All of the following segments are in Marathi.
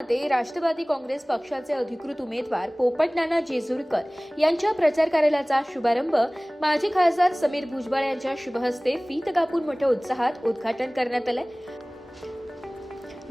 राष्ट्रवादी काँग्रेस पक्षाचे अधिकृत उमेदवार पोपट नाना जेजुरकर यांच्या प्रचार कार्यालयाचा शुभारंभ माजी खासदार समीर भुजबळ यांच्या शुभहस्ते फीत कापून मोठ्या उत्साहात उद्घाटन करण्यात आले।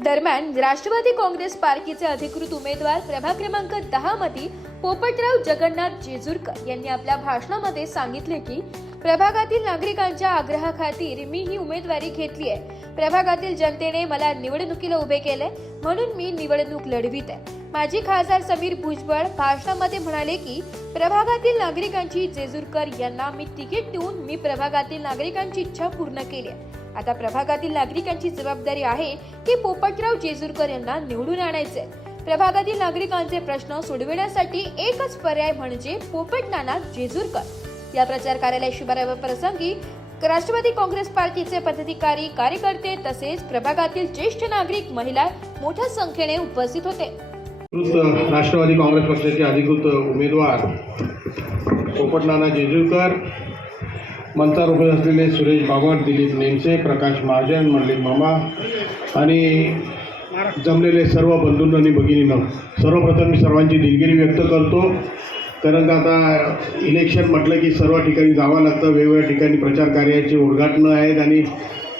दरम्यान राष्ट्रवादी काँग्रेस पार्टीचे अधिकृत उमेदवार प्रभाग क्रमांक 10 मध्ये पोपटराव जगन्नाथ जेजुरकर यांनी आपल्या भाषणामध्ये सांगितले की प्रभागातील नागरिकांच्या आग्रहाखातीर मी ही उमेदवारी घेतली आहे। प्रभागातील जनतेने मला निवडणुकीला उभे केले म्हणून मी निवडणूक लढवित आहे। माजी खासदार समीर भुजबळ भाषणामध्ये म्हणाले की प्रभागातील नागरिकांची जेजुरकर यांना मी तिकीट देऊन मी प्रभागातील नागरिकांची इच्छा पूर्ण केली आहे। आता प्रभागातील नागरिकांची जबाबदारी आहे की पोपटराव जेजुरकर यांना निवडून आणायचे। प्रभागातील नागरिकांचे प्रश्न सोडविण्यासाठी एकच पर्याय म्हणजे पोपट नाना जेजुरकर। या प्रचार कार्यालय शुभारंभ प्रसंगी राष्ट्रवादी काँग्रेस पार्टीचे पदाधिकारी कार्यकर्ते तसेच प्रभागातील ज्येष्ठ नागरिक महिला मोठ्या संख्येने उपस्थित होते। राष्ट्रवादी काँग्रेस पक्षाचे अधिकृत उमेदवार पोपट नाना जेजुरकर, मंचावर उभे असलेले सुरेश बाबर, दिलीप नेमसे, प्रकाश महाजन, मंडलिक मामा आणि जमलेले सर्व बंधूंनो आणि भगिनींनो, सर्वप्रथम मी सर्वांची दिलगिरी व्यक्त करतो। कारण आता इलेक्शन म्हटलं की सर्व ठिकाणी जावं लागतं, वेगवेगळ्या ठिकाणी प्रचार कार्याचे उद्घाटनं आहेत आणि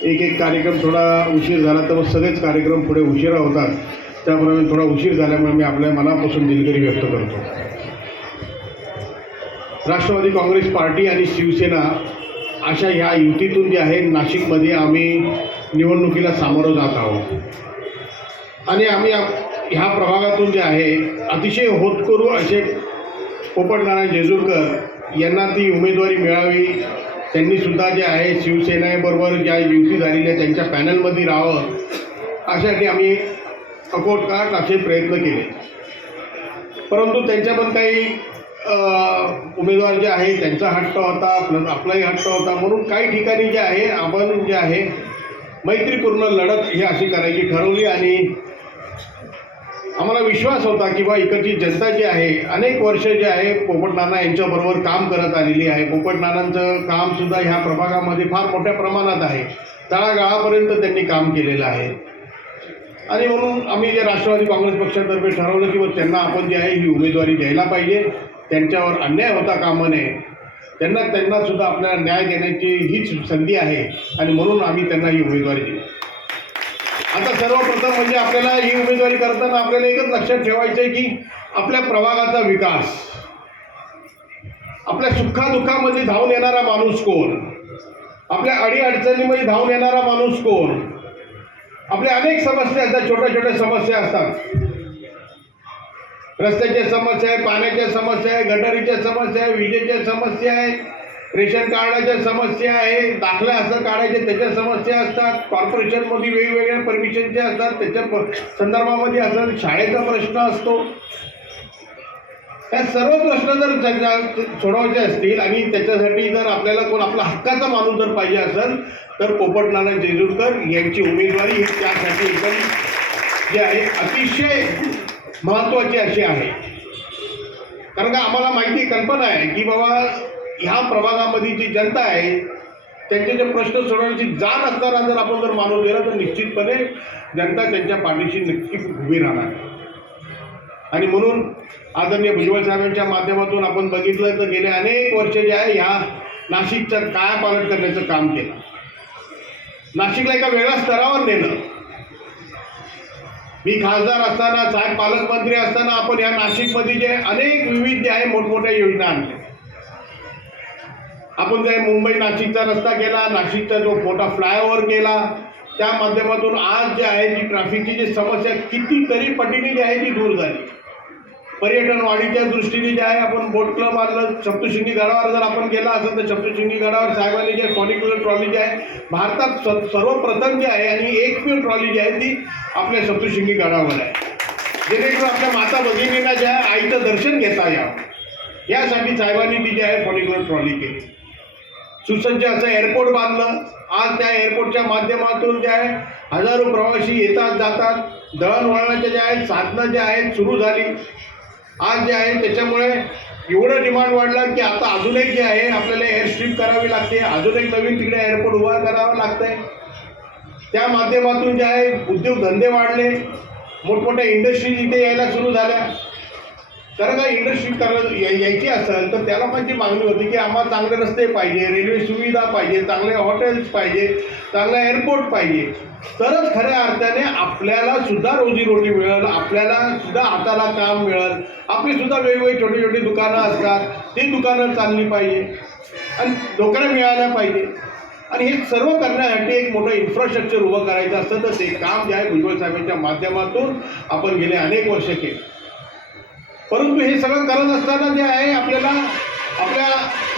एक कार्यक्रम थोडा उशीर झाला तर मग सगळेच कार्यक्रम पुढे उशिरा होतात। त्याप्रमाणे थोडा उशीर झाल्यामुळे मी आपल्या मनापासून दिलगिरी व्यक्त करतो। राष्ट्रवादी काँग्रेस पार्टी आणि शिवसेना अशा ह्या युतीतून जे आहे नाशिकमध्ये आम्ही निवडणुकीला सामोरं जात आहोत आणि आम्ही ह्या प्रभागातून जे आहे अतिशय होतकरू असे पोपट नाना जेजुरकर यांना ती उमेदवारी मिळावी। त्यांनी सुद्धा जे आहे शिवसेनेबरोबर ज्या युती झालेली आहे त्यांच्या पॅनलमध्ये राहावं अशासाठी आम्ही अकोटकाट असे प्रयत्न केले, परंतु त्यांच्या पण काही उमेदवार जे आहे त्यांचा हट्ट होता, आपलाही हट्ट होता, म्हणून काही ठिकाणी जे आहे आपण जे आहे मैत्रीपूर्ण लढत ही अशी करायची ठरवली आणि आम्हाला विश्वास होता की बा इकडची जनता जी आहे अनेक वर्ष जे आहे पोपट नाना यांच्याबरोबर काम करत आलेली आहे। पोपट नानांचं कामसुद्धा ह्या प्रभागामध्ये फार मोठ्या प्रमाणात आहे, तळागाळापर्यंत त्यांनी काम केलेलं आहे आणि म्हणून आम्ही जे राष्ट्रवादी काँग्रेस पक्षातर्फे ठरवलं की त्यांना आपण जे आहे ही उमेदवारी द्यायला पाहिजे। त्यांच्यावर अन्याय होता कामा नये, त्यांना सुद्धा आपल्याला न्याय देण्याची हीच संधी आहे आणि म्हणून आम्ही त्यांना ही उमेदवारी दिली। आता सर्वप्रथम म्हणजे आपल्याला ही उमेदवारी करताना आपल्याला एकच लक्षात ठेवायचं आहे की आपल्या प्रभागाचा विकास, आपल्या सुखादुःखामध्ये धावून येणारा माणूस कोण, आपल्या अडीअडचणीमध्ये धावून येणारा माणूस कोण, आपल्या अनेक समस्या असतात, छोट्या छोट्या समस्या असतात, रस्त्याच्या समस्या आहे, पाण्याच्या समस्या आहे, गटारीच्या समस्या आहे, विजेच्या समस्या आहे, रेशन कार्डाच्या समस्या आहे, दाखला असं काढायचे त्याच्या समस्या असतात, कॉर्पोरेशनमध्ये वेगवेगळ्या परमिशनच्या असतात त्याच्या संदर्भामध्ये असतात, शाळेचा प्रश्न असतो। या सर्व प्रश्न जर सोडवायचे असतील आणि त्याच्यासाठी जर आपल्याला कोण आपला हक्काचा माणूस जर पाहिजे असेल तर पोपट नाना जेजुरकर यांची उमेदवारी ही त्यासाठी एकदम जी आहे अतिशय महत्त्वाची अशी आहे। कारण का आम्हाला माहिती कल्पना आहे की बाबा ह्या प्रभागामध्ये जी जनता आहे त्यांचे जे प्रश्न सोडवण्याची जाण असताना जर आपण जर माणूस दिला तर निश्चितपणे जनता त्यांच्या पाठीशी नक्की उभी राहणार आणि म्हणून आदरणीय भुजबळ साहेबांच्या माध्यमातून आपण बघितलं तर गेले अनेक वर्ष जे आहे ह्या नाशिकचं कायापालट करण्याचं काम केलं, नाशिकला एका वेगळ्या स्तरावर नेलं। मी खासदार असताना, साहेब पालकमंत्री असताना आपण या नाशिकमध्ये जे अनेक विविध जे आहे मोठमोठ्या योजना आणल्या। आपण जे मुंबई नाशिकचा रस्ता केला, नाशिकचा जो मोठा फ्लायओव्हर केला, त्या माध्यमातून आज जे आहे जी ट्रॅफिकची जी समस्या कितीतरी पटीने जी आहे ती दूर झाली। पर्यटन वाढीच्या दृष्टीने जे आहे आपण बोट क्लब आणलं, सप्तशृंगी गडावर जर आपण गेला असेल तर सप्तशृंगी गडावर साहेबांनी जे फॉनिक्युलर ट्रॉली जी आहे भारतात सर्वप्रथम जी आहे आणि एकमेव ट्रॉली जी आहे ती आपल्या सप्तशृंगी गडावर आहे, जेणेकरून आपल्या माता भगिनींना जे आहे आईचं दर्शन घेता यावं यासाठी साहेबांनी ती जी आहे फॉनिक्युलर ट्रॉली केली। सुसज्ज असं एअरपोर्ट बांधलं, आज त्या एअरपोर्टच्या माध्यमातून जे आहे हजारो प्रवासी येतात जातात, दळणवळणाच्या ज्या आहेत साधनं जे आहेत सुरू झाली। आज जे आहे त्याच्यामुळे एवढं डिमांड वाढला की आता अजून एक जे आहे आपल्याला एअरस्ट्रीप करावी लागते, अजून एक नवीन तिकडे एअरपोर्ट उभा करावं लागतंय। त्या माध्यमातून जे आहे उद्योगधंदे वाढले, मोठमोठ्या इंडस्ट्रीज इथे यायला सुरू झाल्या. कारण का इंडस्ट्री यायची असेल तर त्याला पण ती मागणी होती की आम्हाला चांगले रस्ते पाहिजे, रेल्वे सुविधा पाहिजे, चांगले हॉटेल्स पाहिजे, चांगला एअरपोर्ट पाहिजे. तरच खऱ्या अर्थाने आपल्याला सुद्धा रोजीरोटी मिळेल, आपल्याला सुद्धा हाताला काम मिळेल. आपली सुद्धा वेगवेगळी छोटी छोटी दुकानं असतात, ती दुकानं चालली पाहिजे आणि लोकांना मिळायला पाहिजे. आणि हे सर्व करण्यासाठी एक मोठं इन्फ्रास्ट्रक्चर उभं करायचं असतं. तर ते काम जे आहे भुजबळ साहेबांच्या माध्यमातून आपण गेले अनेक वर्ष केले. परंतु हे सगळं करत असताना जे आहे आपल्याला आपल्या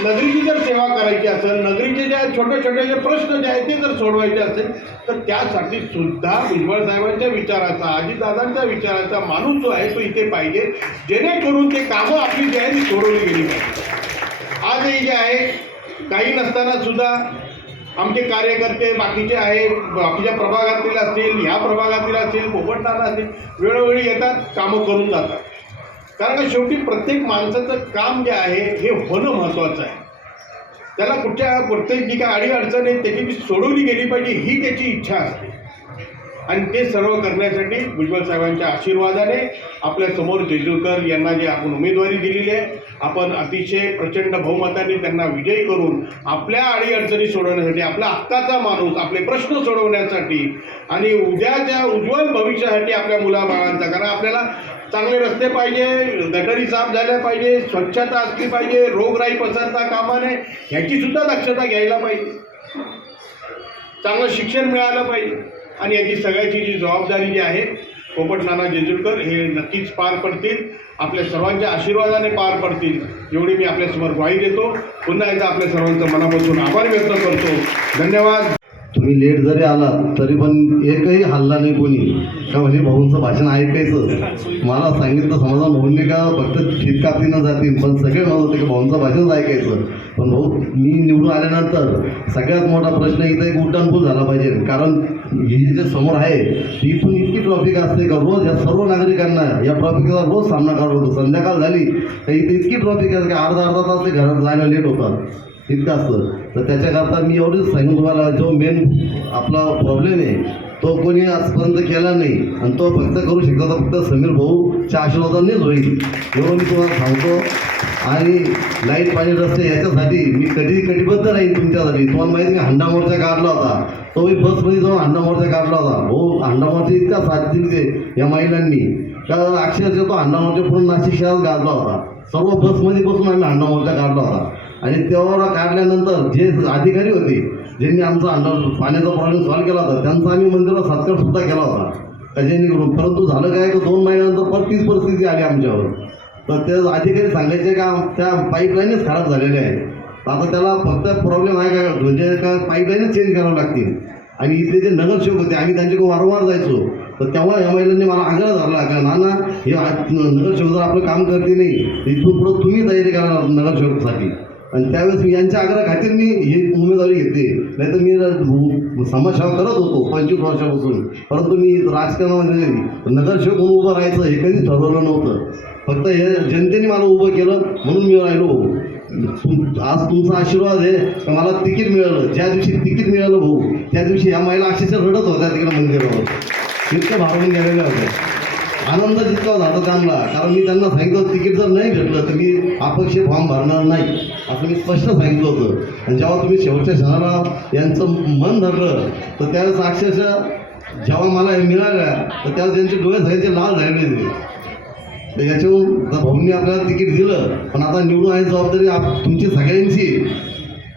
नगरीची जर सेवा करायची असेल, नगरीचे ज्या छोटे छोटे जे प्रश्न जे आहेत ते जर सोडवायचे असेल तर त्यासाठी सुद्धा भुजबळ साहेबांच्या विचाराचा, अजितदादांच्या विचाराचा माणूस जो आहे तो इथे पाहिजे, जेणेकरून ते कामं आपली जी आहे ती सोडवली गेली पाहिजे. आजही जे आहे काही नसताना सुद्धा आमचे कार्यकर्ते बाकीचे आहे, बाकीच्या प्रभागातील असतील, ह्या प्रभागातील असतील, पोपटनाना असतील, वेळोवेळी येतात, कामं करून जातात. कारण का शेवटी प्रत्येक माणसाचं काम जे आहे हे होणं महत्त्वाचं आहे. त्याला प्रत्येक जी काय अडीअडचण आहे त्याची ती सोडवली गेली पाहिजे ही त्याची इच्छा असते. आणि ते सर्व करण्यासाठी भुजबळ साहेबांच्या आशीर्वादाने आपल्यासमोर जेजुरकर यांना जे आपण उमेदवारी दिलेली आहे, आपण अतिशय प्रचंड बहुमताने त्यांना विजयी करून आपल्या अडीअडचणी सोडवण्यासाठी, आपल्या हक्काचा माणूस, आपले प्रश्न सोडवण्यासाठी आणि उद्याच्या उज्ज्वल भविष्यासाठी आपल्या मुलाबाळांचा, कारण आपल्याला चांगले रस्ते पाहिजे, गटारी साफ झाल्या पाहिजे, स्वच्छता असली पाहिजे, रोगराई पसरता कामा नये ह्याची सुद्धा दक्षता घ्यायला पाहिजे, चांगलं शिक्षण मिळालं पाहिजे. आणि याची सगळ्याची जी जबाबदारी जी आहे पोपटनाना जेजुरकर हे नक्कीच पार पडतील, आपल्या सर्वांच्या आशीर्वादाने पार पडतील एवढी मी आपल्यासमोर ग्वाही देतो. पुन्हा एकदा आपल्या सर्वांचं मनापासून आभार व्यक्त करतो. धन्यवाद. तुम्ही लेट जरी आलात तरी पण एकही हल्ला नाही कोणी का म्हणजे भाऊंचं भाषण ऐकायचं. मला सांगितलं समाधान भाऊंनी का फक्त शीतकापतीनं जातील, पण सगळे म्हणत होते की भाऊंचं भाषणच ऐकायचं. पण भाऊ मी निवडून आल्यानंतर सगळ्यात मोठा प्रश्न इथं एक उड्डाणपूल झाला पाहिजे. कारण ही जे समोर आहे इथून इतकी ट्रॉफिक असते का रोज या सर्व नागरिकांना या ट्रॉफिकचा रोज सामना करावा लागतो. संध्याकाळ झाली तर इथे इतकी ट्रॉफिक असते की अर्धा तास ते घरात जायला लेट होतात, इतकं असतं. तर त्याच्याकरता मी एवढंच सांगून तुम्हाला जो मेन आपला प्रॉब्लेम आहे तो कोणी आजपर्यंत केला नाही आणि तो फक्त करू शकतो तर फक्त समीर भाऊच्या आशीर्वादानेच होईल एवढं मी तुम्हाला सांगतो. आणि लाईट पाणी रस्ते याच्यासाठी मी कधी कटिबद्ध राहील तुमच्यासाठी. तुम्हाला माहिती मी हंडा मोर्चा काढला होता, तो मी बसमध्ये जाऊन हंडा मोर्चा काढला होता. भाऊ हंडा मोर्चा इतका साथ दिली या महिलांनी का अक्षरशः तो हंडा मोर्चा पूर्ण नाशिक शहरात गाजला होता. सर्व बसमध्ये बसून आम्ही हंडा मोर्चा काढला होता. आणि तेव्हा काढल्यानंतर जे अधिकारी होते ज्यांनी आमचा पाण्याचा प्रॉब्लेम सॉल्व्ह केला होता त्यांचा आम्ही मंदिरात सत्कारसुद्धा केला होता का जेणेकरून. परंतु झालं काय की 2 महिन्यानंतर परत तीच परिस्थिती आली आमच्यावर. तर ते अधिकारी सांगायचे का त्या पाईपलाईनच खराब झालेल्या आहेत. आता त्याला फक्त प्रॉब्लेम आहे का म्हणजे का पाईपलाईनच चेंज करावं लागतील. आणि इथले जे नगरसेवक होते आम्ही त्यांच्याकडे वारंवार जायचो. तर तेव्हा या महिलांनी मला आग्रह धरला का नाना हे नगरसेवक जर आपलं काम करते नाही इथून पुढं तुम्ही तयारी करा नगरसेवकसाठी. आणि त्यावेळेस मी यांच्या आग्रह खातीर मी ही उमेदवारी घेतली. नाही तर मी समाजसेवा करत होतो 25 वर्षापासून. परंतु मी राजकारणामध्ये नगरसेवक म्हणून उभं राहायचं हे कधीच ठरवलं नव्हतं. फक्त हे जनतेने मला उभं केलं म्हणून मी राहिलो. आज तुमचा आशीर्वाद आहे का मला तिकीट मिळालं. ज्या दिवशी तिकीट मिळालं भाऊ त्या दिवशी या महिला अक्षरशः रडत होत्या तिकडे मंदिरावर, इतकं भावून गेलेलं होतं. आनंद जितका झाला चांगला. कारण मी त्यांना सांगितलं तिकीट जर नाही भेटलं तर मी अपक्ष फॉर्म भरणार नाही असं मी स्पष्ट सांगितलं होतं. आणि जेव्हा तुम्ही शेवटच्या क्षणाला यांचं मन धरलं तर त्यावेळेस अक्षरशः जेव्हा मला हे मिळालं तर त्यावेळेस त्यांचे डोळे झाले लाल झालेले होते. तर याच्यावरून भाऊंनी आपल्याला तिकीट दिलं. पण आता निवडून आहे जबाबदारी तुमची सगळ्यांची.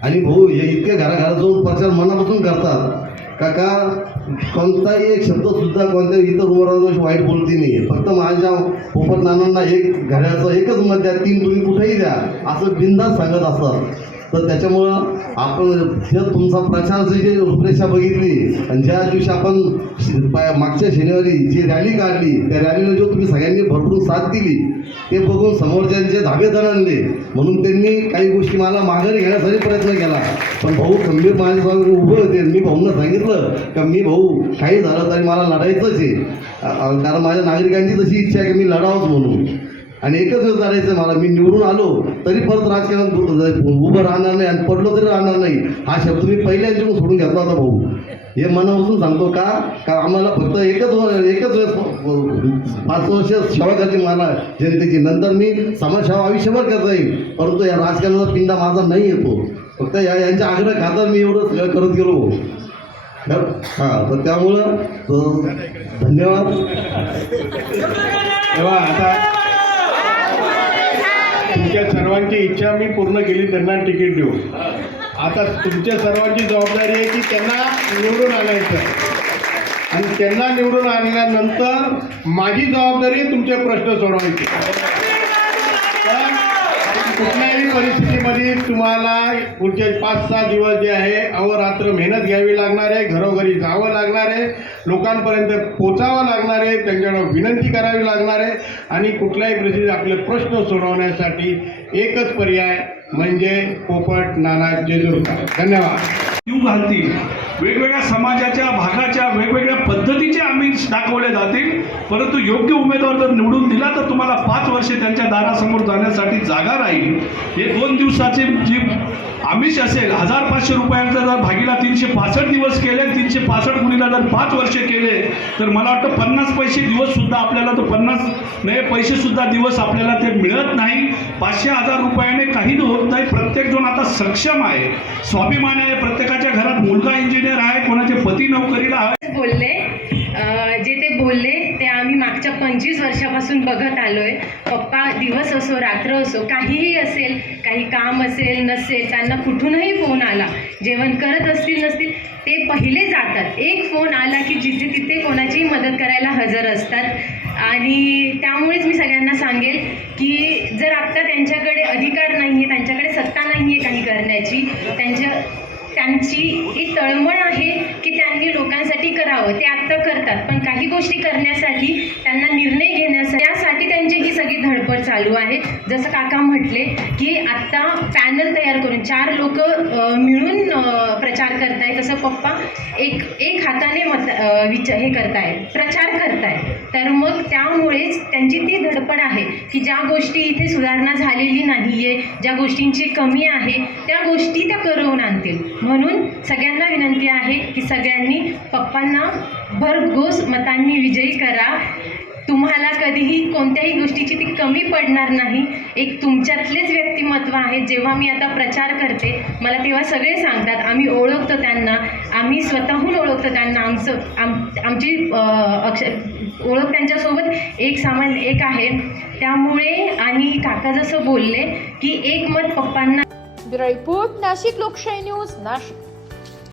आणि भाऊ हे इतक्या घराघरात जाऊन प्रचार मनापासून करतात का कोणताही एक शब्दसुद्धा कोणत्या इतर उमेदवारांशी वाईट बोलती नाही. फक्त माझ्या पोपटनानांना एक घड्याचं एकच मत द्या, 3 तुम्ही कुठेही द्या असं बिनधास्त सांगत असतात. तर त्याच्यामुळं आपण हे तुमचा प्रचाराची जी रूपरेषा बघितली आणि ज्या दिवशी आपण मागच्या शनिवारी जी रॅली काढली त्या रॅलीला जो तुम्ही सगळ्यांनी भरपूर साथ दिली ते बघून समोरच्यांचे धाबे दणाणले. म्हणून त्यांनी काही गोष्टी मला माघारी घेण्यासाठी प्रयत्न केला. पण भाऊ खंबीर माझ्यासमोर उभे होते. मी भाऊंना सांगितलं का मी भाऊ काही झालं तरी मला लढायचंच आहे. कारण माझ्या नागरिकांची तशी इच्छा आहे की मी लढावंच म्हणून. आणि एकच वेळ लढायचं मला. मी निवडून आलो तरी परत राजकारणात उभं राहणार नाही आणि पडलो तरी राहणार नाही, हा शब्द मी पहिल्या याच्याकडून सोडून घेतला होता भाऊ. हे मनापासून सांगतो का आम्हाला फक्त एकच वेळेस 5 वर्ष सेवा करते मला जनतेची, नंतर मी समाजसेवा आयुष्यभर करता येईल, परंतु या राजकारणाचा पिंडा माझा नाही येतो. फक्त यांच्या आग्रह खातर मी एवढं सगळं करत गेलो. हां, तर त्यामुळं धन्यवाद. तेव्हा आता तुमच्या सर्वांची इच्छा मी पूर्ण केली, त्यांना तिकीट देऊ. आता तुमच्या सर्वांची जबाबदारी आहे की त्यांना निवडून आणायचं, आणि त्यांना निवडून आणल्यानंतर माझी जबाबदारी आहे तुमचे प्रश्न सोडवायचे. पण कुठल्याही परिस्थितीमध्ये तुम्हाला पुढचे 5-6 दिवस जे आहे अहोरात्र मेहनत घ्यावी लागणार आहे, घरोघरी जावं लागणार आहे, लोकांपर्यंत पोचावं लागणार आहे, त्यांच्याकडे विनंती करावी लागणार आहे, आणि कुठल्याही परिस्थितीत आपले प्रश्न सोडवण्यासाठी एकच पर्याय म्हणजे पोपट नाना जेजुरकर. धन्यवाद. जीव घालतील, वेगवेगळ्या समाजाच्या भागाच्या वेगवेगळ्या पद्धतीचे आम्ही दाखवले जातील, परंतु योग्य उमेदवार जर निवडून दिला तर तुम्हाला 5 वर्षे त्यांच्या दारासमोर जाण्यासाठी जागा राहील. हे 2 दिवसाचे जी आमिष असेल, 1500 रुपयांचा जर भागीला 365 दिवस केले, 365 गुणीला जर 5 वर्षे केले तर मला वाटतं 50 पैसे दिवससुद्धा आपल्याला, तर 50 नाही पैसेसुद्धा दिवस आपल्याला ते मिळत नाही. 500-1000 रुपयाने काही होत नाही. प्रत्येकजण आता सक्षम आहे, स्वाभिमान आहे, प्रत्येकाच्या घरात मुलगा इंजिनियर आहे, कोणाचे पती नोकरीला आहे. बोलले जे ते बोलले ते आम्ही मागच्या 25 वर्षापासून बघत आलोय. पप्पा दिवस असो रात्र असो काहीही असेल, काही काम असेल नसेल, त्यांना कुठूनही फोन आला, जेवण करत असतील नसतील ते पहिले जातात. एक फोन आला की जिथे तिथे कोणाचीही मदत करायला हजर असतात. आणि त्यामुळेच मी सगळ्यांना सांगेल की जर आत्ता त्यांच्याकडे अधिकार नाही आहे, त्यांच्याकडे सत्ता नाही आहे काही करण्याची, त्यांची ही तळमळ आहे की त्यांनी लोकांसाठी करावं, ते आत्ता करतात. पण काही गोष्टी करण्यासाठी त्यांना निर्णय घेण्यासाठी त्यासाठी त्यांची ही सगळी धडपड चालू आहे. जसं काका म्हटले की आत्ता पॅनल तयार करून 4 लोक मिळून प्रचार करताय, तसं पप्पा एक हाताने हे करताय, प्रचार करताय. तर मग त्यामुळेच त्यांची ती धडपड आहे की ज्या गोष्टी इथे सुधारणा झालेली नाही आहे, ज्या गोष्टींची कमी आहे, त्या गोष्टी त्या करवून आणतील. म्हणून सगळ्यांना विनंती आहे की सगळ्यांनी पप्पांना भरघोस मतांनी विजयी करा. तुम्हाला कधीही कोणत्याही गोष्टीची ती कमी पडणार नाही. एक तुमच्यातलेच व्यक्तिमत्व आहे. जेव्हा मी आता प्रचार करते मला तेव्हा सगळे सांगतात, आम्ही ओळखतो त्यांना, आम्ही स्वतःहून ओळखतो त्यांना, आमची ओळख त्यांच्यासोबत एक आहे. त्यामुळे आणि काका जसं बोलले की एक मत पप्पांना. ब्युरो रिपोर्ट, नाशिक लोकशाही न्यूज, नाशिक.